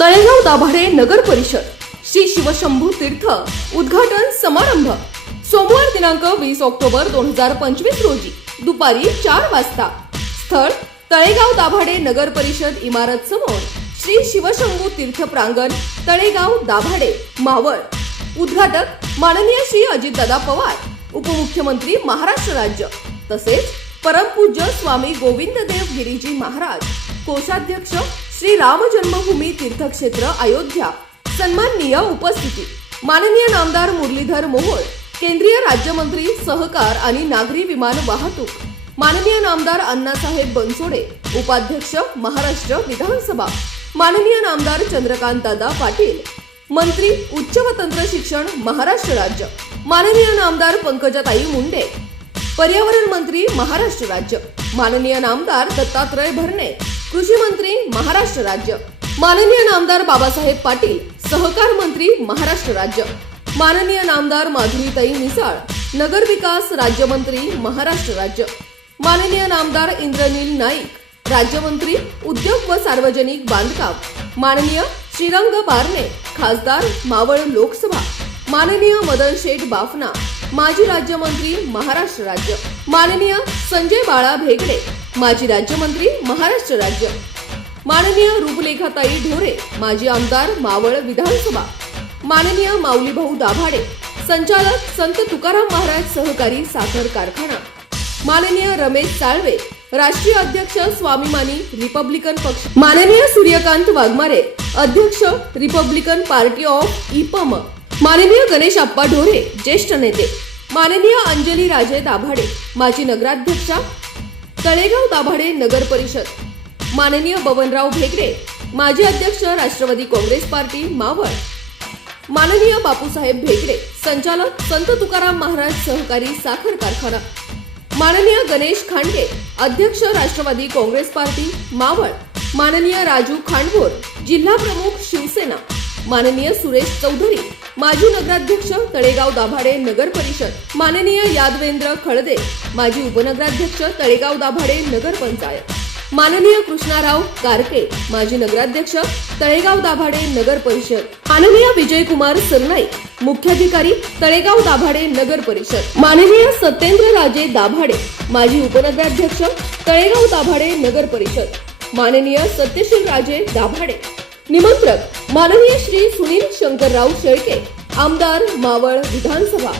तळेगाव दाभाडे नगर परिषद. श्री शिवशंभू तीर्थ उद्घाटन समारंभ. सोमवार दिनांक वीस ऑक्टोबर दोन हजार पंचवीस रोजी दुपारी चार वाजता. स्थळ तळेगाव दाभाडे नगर परिषद इमारत समोर. श्री शिवशंभू तीर्थ प्रांगण तळेगाव दाभाडे मावळ. उद्घाटक माननीय श्री अजितदादा पवार उपमुख्यमंत्री महाराष्ट्र राज्य. तसेच परमपूज्य स्वामी गोविंददेव गिरीजी महाराज कोषाध्यक्ष श्री राम जन्मभूमी तीर्थक्षेत्र अयोध्या. सन्माननीय उपस्थिती. माननीय नामदार मुरलीधर मोहोळ केंद्रीय राज्यमंत्री सहकार आणि नागरी विमान वाहतूक. माननीय नामदार अण्णासाहेब बनसोडे उपाध्यक्ष महाराष्ट्र विधानसभा. माननीय नामदार चंद्रकांत दादा पाटील मंत्री उच्च व तंत्र शिक्षण महाराष्ट्र राज्य. माननीय नामदार पंकजाताई मुंडे पर्यावरण मंत्री महाराष्ट्र राज्य. माननीय नामदार दत्तात्रय भरणे कृषी मंत्री महाराष्ट्र राज्य. माननीय नामदार बाबासाहेब पाटील सहकार मंत्री महाराष्ट्र राज्य. माननीय नामदार माधुरीताई मिसाळ नगर विकास राज्यमंत्री महाराष्ट्र राज्य. माननीय नामदार इंद्रनील नाईक राज्यमंत्री उद्योग व सार्वजनिक बांधकाम. माननीय श्रीरंग बारणे खासदार मावळ लोकसभा. माननीय मदन शेठ बाफना माजी राज्यमंत्री महाराष्ट्र राज्य. माननीय संजय बाळा भेगडे माजी राज्यमंत्री महाराष्ट्र राज्य. माननीय रूपलेखाताई ढोरे माजी आमदार मावळ विधानसभा. माननीय माऊलीभाऊ दाभाडे संचालक संत तुकाराम महाराज सहकारी साखर कारखाना. माननीय रमेश साळवे राष्ट्रीय अध्यक्ष स्वाभिमानी रिपब्लिकन पक्ष. माननीय सूर्यकांत वाघमारे अध्यक्ष रिपब्लिकन पार्टी ऑफ इपम माननीय गणेश आप्पा ढोरे ज्येष्ठ नेते. माननीय अंजली राजे दाभाडे माजी नगराध्यक्षा. तळेगाव दाभाडे नगर परिषद. माननीय बबनराव भेगडे माजी अध्यक्ष राष्ट्रवादी काँग्रेस पार्टी मावळ. माननीय बापूसाहेब भेगडे संचालक संत तुकाराम महाराज सहकारी साखर कारखाना. माननीय गणेश खांडगे अध्यक्ष राष्ट्रवादी काँग्रेस पार्टी मावळ. माननीय राजू खांडभोर जिल्हा प्रमुख शिवसेना. माननीय सुरेश चौधरी माजी नगराध्यक्ष तळेगाव दाभाडे नगर परिषद माननीय यादवेंद्र खळदे माजी उपनगराध्यक्ष तळेगाव दाभाडे नगर पंचायत माननीय कृष्णाराव कारके माजी नगराध्यक्ष तळेगाव दाभाडे नगर परिषद माननीय विजयकुमार सरनाईक मुख्याधिकारी तळेगाव दाभाडे नगर परिषद माननीय सत्येंद्र राजे दाभाडे माजी उपनगराध्यक्ष तळेगाव दाभाडे नगर परिषद माननीय सत्यशील राजे दाभाडे निमंत्रक माननीय श्री सुनील शंकरराव शेळके आमदार मावळ विधानसभा.